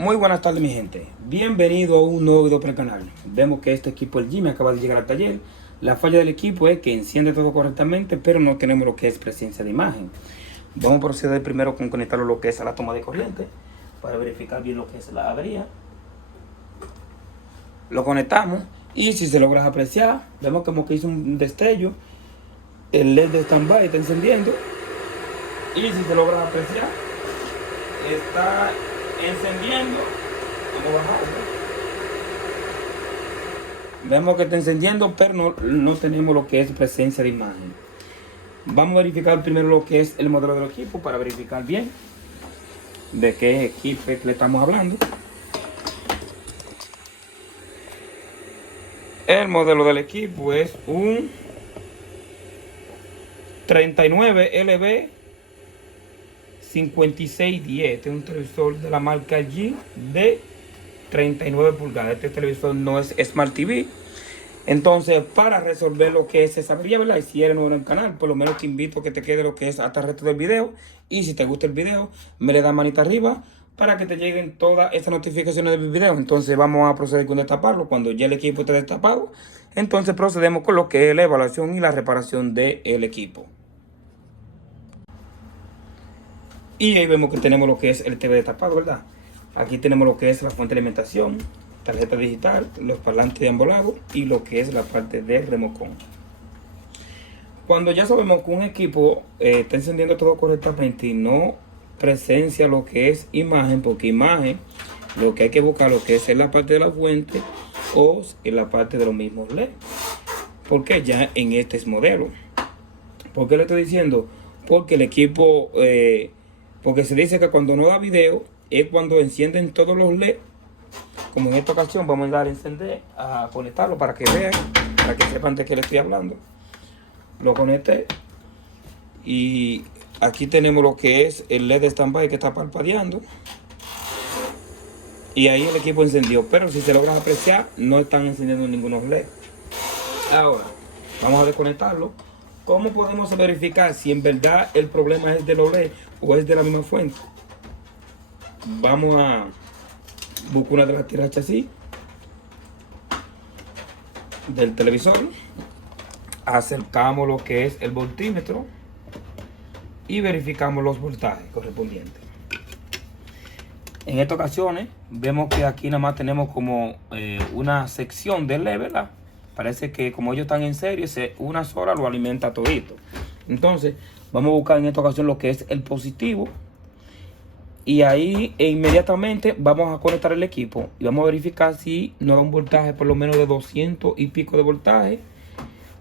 Muy buenas tardes, mi gente. Bienvenido a un nuevo video para el canal. Vemos que este equipo el Jimmy acaba de llegar al taller. La falla del equipo es que enciende todo correctamente, pero no tenemos lo que es presencia de imagen. Vamos a proceder primero con conectarlo lo que es a la toma de corriente para verificar bien lo que es la avería. Lo conectamos y si se logra apreciar, vemos como que hizo un destello. El LED de standby está encendiendo y si se logra apreciar, está encendiendo. Vamos a bajar, ¿no? Vemos que está encendiendo, pero no tenemos lo que es presencia de imagen. Vamos a verificar primero lo que es el modelo del equipo para verificar bien de qué equipo es que le estamos hablando. El modelo del equipo es un 39LB 5610. Este es un televisor de la marca LG de 39 pulgadas. Este televisor no es Smart TV. Entonces, para resolver lo que es esa avería, ¿verdad? Y si eres nuevo en el canal, por lo menos te invito a que te quede lo que es hasta el resto del video. Y si te gusta el video, me le das manita arriba para que te lleguen todas estas notificaciones de mi video. Entonces vamos a proceder con destaparlo. Cuando ya el equipo esté destapado, entonces procedemos con lo que es la evaluación y la reparación del equipo. Y ahí vemos que tenemos lo que es el TV destapado, ¿verdad? Aquí tenemos lo que es la fuente de alimentación, tarjeta digital, los parlantes de ambos lados y lo que es la parte del remocón. Cuando ya sabemos que un equipo está encendiendo todo correctamente y no presencia lo que es imagen, porque imagen lo que hay que buscar lo que es en la parte de la fuente o en la parte de los mismos LED, porque ya en este es modelo. ¿Por qué le estoy diciendo? Porque el equipo porque se dice que cuando no da video es cuando encienden todos los LED. Como en esta ocasión vamos a dar a encender, a conectarlo para que vean, para que sepan de qué le estoy hablando. Lo conecté y aquí tenemos lo que es el LED de standby que está parpadeando. Y ahí el equipo encendió, pero si se logra apreciar no están encendiendo ningunos LED. Ahora vamos a desconectarlo. ¿Cómo podemos verificar si en verdad el problema es de los LED o es de la misma fuente? Vamos a buscar una de las tiras chasis del televisor, acercamos lo que es el voltímetro y verificamos los voltajes correspondientes. En estas ocasiones vemos que aquí nada más tenemos como una sección de LED, ¿verdad? Parece que como ellos están en serie, una sola lo alimenta todito. Entonces vamos a buscar en esta ocasión lo que es el positivo. Y ahí inmediatamente vamos a conectar el equipo y vamos a verificar si nos da un voltaje por lo menos de 200 y pico de voltaje.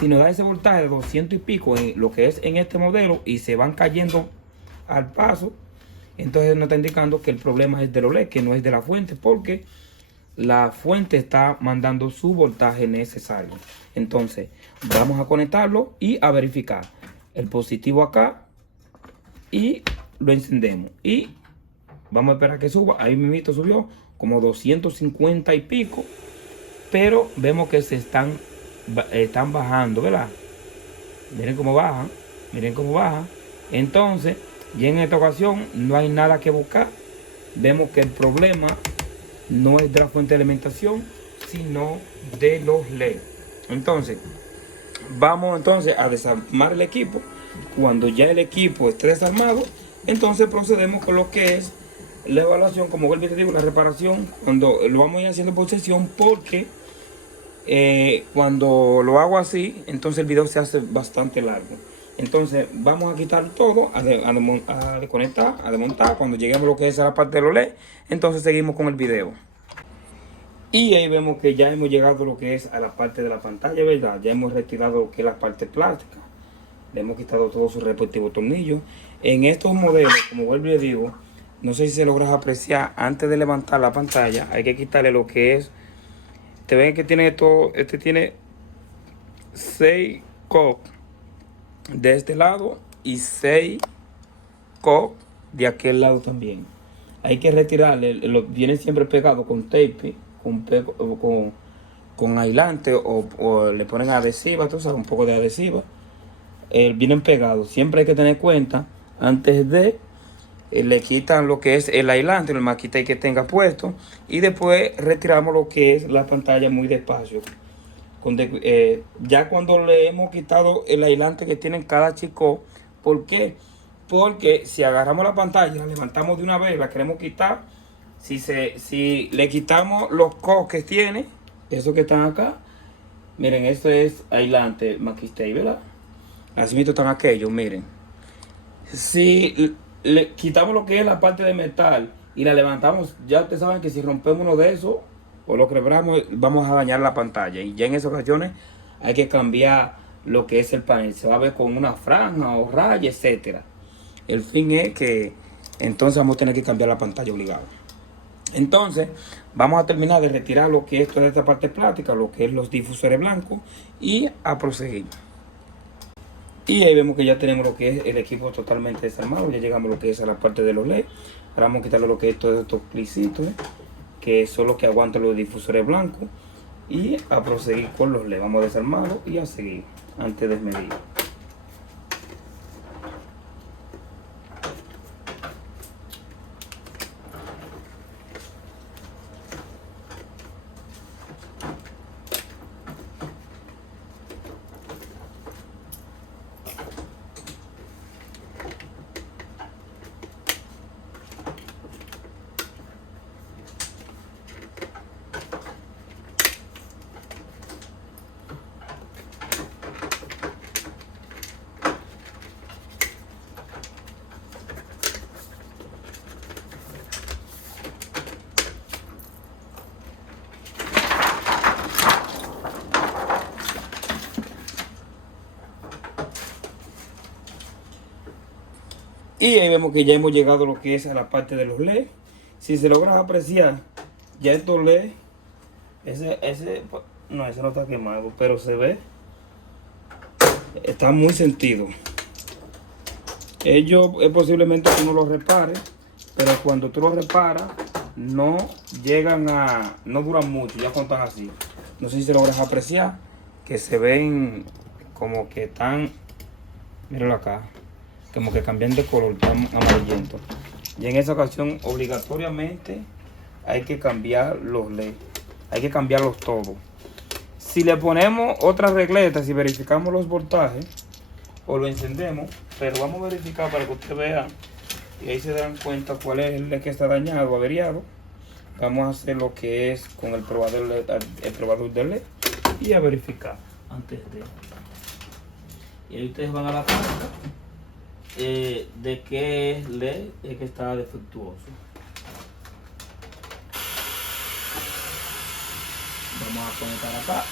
Si nos da ese voltaje de 200 y pico en lo que es en este modelo y se van cayendo al paso, entonces nos está indicando que el problema es de los LED, que no es de la fuente, porque la fuente está mandando su voltaje necesario. Entonces vamos a conectarlo y a verificar el positivo acá y lo encendemos y vamos a esperar que suba. Ahí mismo subió como 250 y pico, pero vemos que están bajando, ¿verdad? Miren cómo bajan, miren cómo baja. Entonces y en esta ocasión no hay nada que buscar. Vemos que el problema no es de la fuente de alimentación, sino de los LED. Entonces vamos entonces a desarmar el equipo. Cuando ya el equipo esté desarmado, entonces procedemos con lo que es la evaluación, como vuelvo y te digo, la reparación, cuando lo vamos a ir haciendo por sesión, porque cuando lo hago así, entonces el video se hace bastante largo. Entonces vamos a quitar todo, a desconectar, a desmontar. Cuando lleguemos a lo que es a la parte de los LED, entonces seguimos con el video. Y ahí vemos que ya hemos llegado a lo que es a la parte de la pantalla, ¿verdad? Ya hemos retirado lo que es la parte plástica. Le hemos quitado todos sus respectivos tornillos. En estos modelos, como vuelvo y digo, no sé si se logra apreciar, antes de levantar la pantalla, hay que quitarle lo que es. Te ven que tiene esto, este tiene 6 coques de este lado y 6 coques de aquel lado también. Hay que retirarle, viene siempre pegado con tape, con aislante o le ponen adhesiva, tú sabes, un poco de adhesiva. Vienen pegados. Siempre hay que tener cuenta antes de le quitan lo que es el aislante, el maquita que tenga puesto, y después retiramos lo que es la pantalla muy despacio. Ya cuando le hemos quitado el aislante que tiene cada chico, ¿por qué? Porque si agarramos la pantalla, la levantamos de una vez, la queremos quitar, si le quitamos los cos que tiene, esos que están acá, miren, esto es aislante Makistay, ¿verdad? Así mismo están aquellos, miren. Si le quitamos lo que es la parte de metal y la levantamos, ya ustedes saben que si rompemos uno de esos o lo quebramos, vamos a dañar la pantalla. Y ya en esas ocasiones hay que cambiar lo que es el panel. Se va a ver con una franja o raya, etcétera. El fin es que entonces vamos a tener que cambiar la pantalla obligado. Entonces vamos a terminar de retirar lo que es toda esta parte plástica, lo que es los difusores blancos, y a proseguir. Y ahí vemos que ya tenemos lo que es el equipo totalmente desarmado. Ya llegamos a lo que es a la parte de los LED. Ahora vamos a quitarle lo que es todos estos plicitos, que son los que aguantan los difusores blancos, y a proseguir con los LED. Vamos a desarmarlo y a seguir antes de desmedir. Y ahí vemos que ya hemos llegado a lo que es a la parte de los LED. Si se logran apreciar, ya estos LED, ese no está quemado, pero se ve, está muy sentido. Ellos es posiblemente que uno lo repare, pero cuando tú lo reparas, no duran mucho, ya cuando están así. No sé si se logras apreciar, que se ven como que están, míralo acá, como que cambian de color, tan amarillento. Y en esa ocasión obligatoriamente hay que cambiar los LED, hay que cambiarlos todos. Si le ponemos otras regletas y verificamos los voltajes, o lo encendemos, pero vamos a verificar para que ustedes vean y ahí se dan cuenta cuál es el LED que está dañado o averiado. Vamos a hacer lo que es con el probador de LED y a verificar antes de. Y ahí ustedes van a la parte de qué LED es que está defectuoso. Vamos a conectar acá.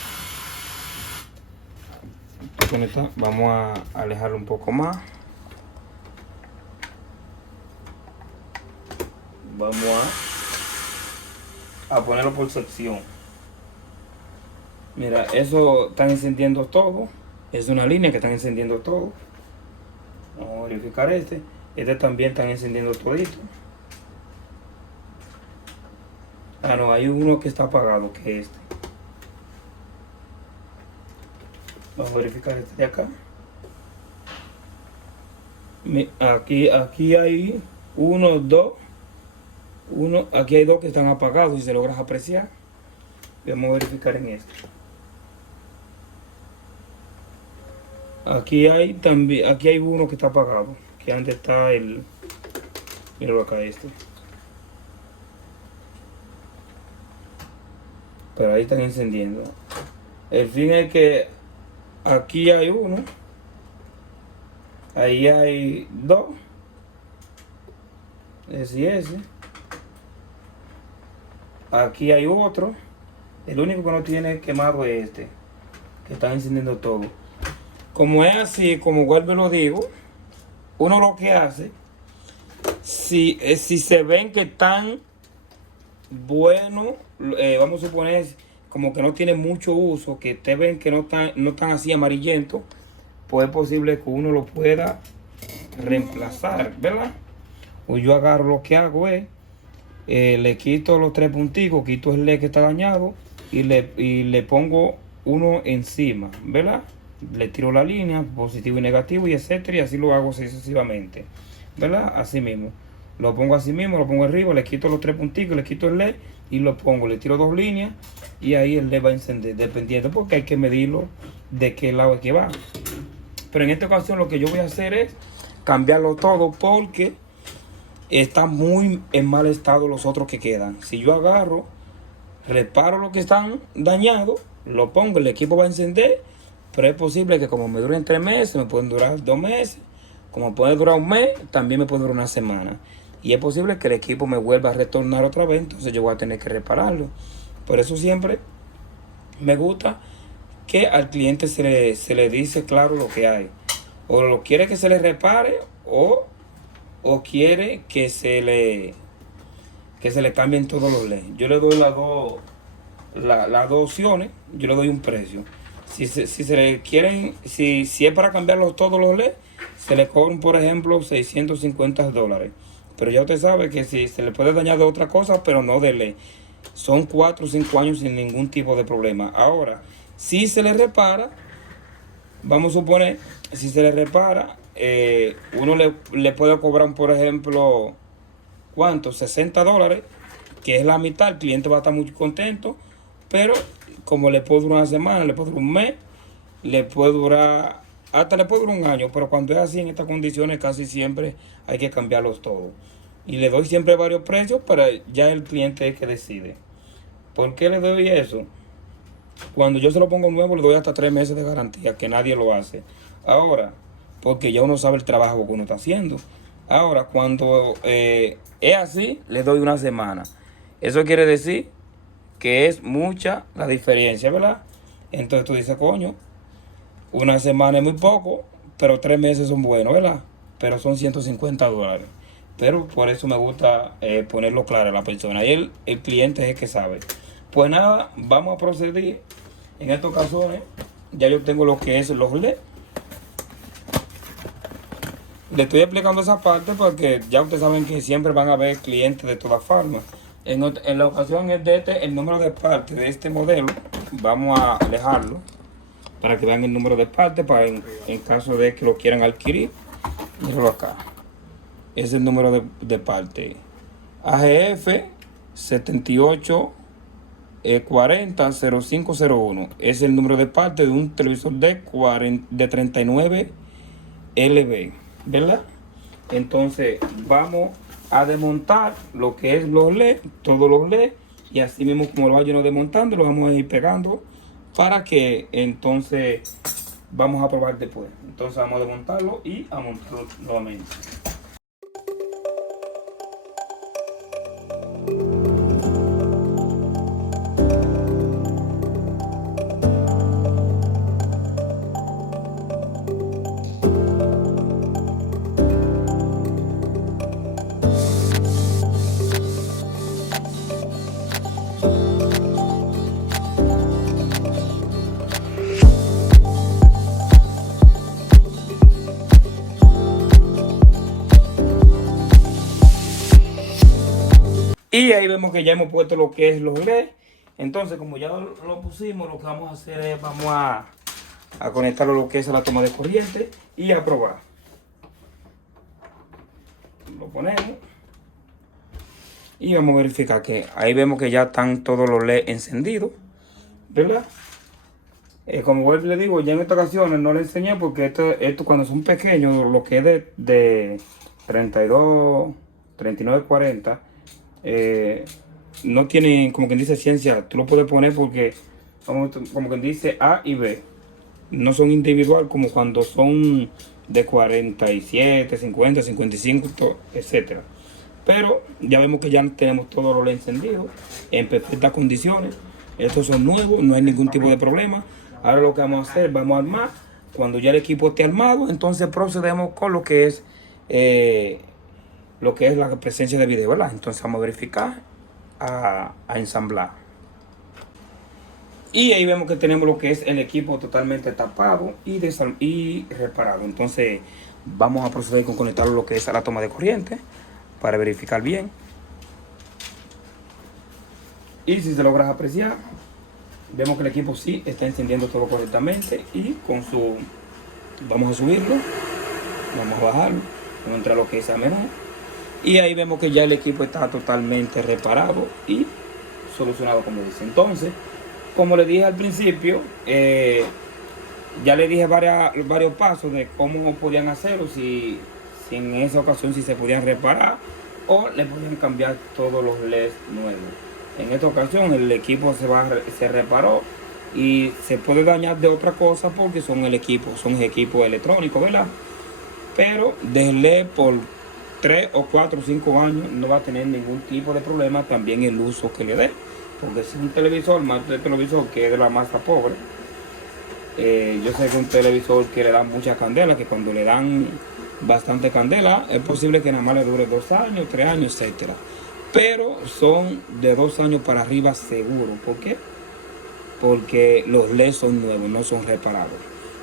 Vamos a alejarlo un poco más. Vamos a ponerlo por sección. Mira, eso están encendiendo todo. Es una línea que están encendiendo todo. Vamos a verificar este. Este también están encendiendo todito. Ah, no, hay uno que está apagado, que es este. Vamos a verificar este de acá. Aquí hay uno, dos. Aquí hay dos que están apagados, si se logras apreciar. Vamos a verificar en este. Aquí hay uno que está apagado, que antes está el, míralo acá este. Pero ahí están encendiendo. El fin es que aquí hay uno, ahí hay dos, ese y ese. Aquí hay otro. El único que no tiene quemado es este, que está encendiendo todo. Como es así, como vuelvo y lo digo, uno lo que hace, si se ven que están buenos, vamos a suponer como que no tiene mucho uso, que te ven que no están así amarillentos, pues es posible que uno lo pueda reemplazar, ¿verdad? O yo agarro, lo que hago es, le quito los tres punticos, quito el LED que está dañado y le pongo uno encima, ¿verdad? Le tiro la línea, positivo y negativo, y etcétera, y así lo hago sucesivamente, ¿verdad? Así mismo. lo pongo así mismo, lo pongo arriba, le quito los 3 punticos, le quito el LED y lo pongo, le tiro 2 líneas y ahí el LED va a encender, dependiendo porque hay que medirlo de qué lado es que va. Pero en esta ocasión lo que yo voy a hacer es cambiarlo todo porque está muy en mal estado los otros que quedan. Si yo agarro, reparo los que están dañados, lo pongo, el equipo va a encender, pero es posible que como me duren 3 meses, me pueden durar 2 meses, como puede durar un mes, también me puede durar una semana. Y es posible que el equipo me vuelva a retornar otra vez, entonces yo voy a tener que repararlo. Por eso siempre me gusta que al cliente se le dice claro lo que hay. O lo quiere que se le repare o quiere que se le cambien todos los LEDs. Yo le doy las dos opciones, yo le doy un precio. Si se le quieren, si es para cambiarlos todos los LEDs, se le cobran, por ejemplo, $650. Pero ya usted sabe que si se le puede dañar de otra cosa, pero no de LED. Son 4 o 5 años sin ningún tipo de problema. Ahora, si se le repara, vamos a suponer, si se le repara, uno le puede cobrar, por ejemplo, ¿cuánto? $60, que es la mitad. El cliente va a estar muy contento, pero como le puede durar una semana, le puede durar un mes, le puede durar, hasta le puede durar un año, pero cuando es así en estas condiciones casi siempre hay que cambiarlos todos. Y le doy siempre varios precios para ya el cliente es que decide. ¿Por qué le doy eso? Cuando yo se lo pongo nuevo le doy hasta 3 meses de garantía, que nadie lo hace. Ahora, porque ya uno sabe el trabajo que uno está haciendo. Ahora, cuando es así, le doy una semana. Eso quiere decir que es mucha la diferencia, ¿verdad? Entonces tú dices, coño, una semana es muy poco, pero 3 meses son buenos, ¿verdad? Pero son $150. Pero por eso me gusta ponerlo claro a la persona. Y el cliente es el que sabe. Pues nada, vamos a proceder. En estos casos, ya yo tengo lo que es los LED. Le estoy explicando esa parte porque ya ustedes saben que siempre van a haber clientes de todas formas. En la ocasión es de el número de parte de este modelo. Vamos a alejarlo para que vean el número de parte para en caso de que lo quieran adquirir. Míralo acá. Es el número de parte. AGF 78 40 0501. Es el número de parte de un televisor de 39 LB, ¿verdad? Entonces vamos a desmontar lo que es los LED, todos los LED, y así mismo como lo vayan desmontando, lo vamos a ir pegando para que entonces vamos a probar después. Entonces vamos a desmontarlo y a montarlo nuevamente. Y ahí vemos que ya hemos puesto lo que es los LED. Entonces, como ya lo pusimos, lo que vamos a hacer es vamos a conectarlo a lo que es la toma de corriente y a probar. Lo ponemos y vamos a verificar que ahí vemos que ya están todos los LED encendidos, ¿verdad? Como le digo, ya en esta ocasión no le enseñé porque esto cuando son pequeños, lo que es de 32, 39, 40, no tiene, como quien dice, ciencia. Tú lo puedes poner porque como quien dice A y B, no son individual como cuando son de 47, 50, 55, etcétera. Pero ya vemos que ya tenemos todos los LED encendidos en perfectas condiciones. Estos son nuevos, no hay ningún tipo de problema. Ahora lo que vamos a hacer, vamos a armar. Cuando ya el equipo esté armado, entonces procedemos con lo que es la presencia de video, ¿verdad? Entonces vamos a verificar, a ensamblar. Y ahí vemos que tenemos lo que es el equipo totalmente tapado y reparado. Entonces vamos a proceder con conectar lo que es a la toma de corriente para verificar bien. Y si se logra apreciar, vemos que el equipo sí está encendiendo todo correctamente y vamos a subirlo, vamos a bajarlo, vamos a entrar a lo que es a menú Y ahí vemos que ya el equipo está totalmente reparado y solucionado, como dice. Entonces, como le dije al principio, ya le dije varios pasos de cómo podían hacerlo, si en esa ocasión si se podían reparar o le podían cambiar todos los LEDs nuevos. En esta ocasión el equipo se reparó y se puede dañar de otra cosa porque son equipos electrónicos, ¿verdad? Pero déjenle por 3 o 4 o 5 años no va a tener ningún tipo de problema, también el uso que le dé. Porque si un televisor, más de televisor que es de la masa pobre, yo sé que un televisor que le dan mucha candela, que cuando le dan bastante candela, es posible que nada más le dure 2 años, 3 años, etcétera. Pero son de 2 años para arriba seguro. ¿Por qué? Porque los LEDs son nuevos, no son reparados.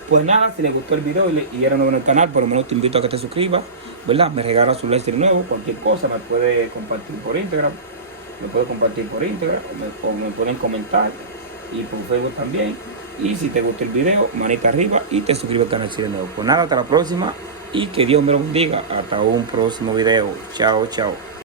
Pues nada, si les gustó el video y eres nuevo en el canal, por lo menos te invito a que te suscribas, ¿verdad? Me regalas su LED nuevo, cualquier cosa me puede compartir por Instagram, me pueden comentar y por Facebook también. Y si te gustó el video, manita arriba y te suscribes al canal si eres nuevo. Pues nada, hasta la próxima y que Dios me lo bendiga. Hasta un próximo video. Chao, chao.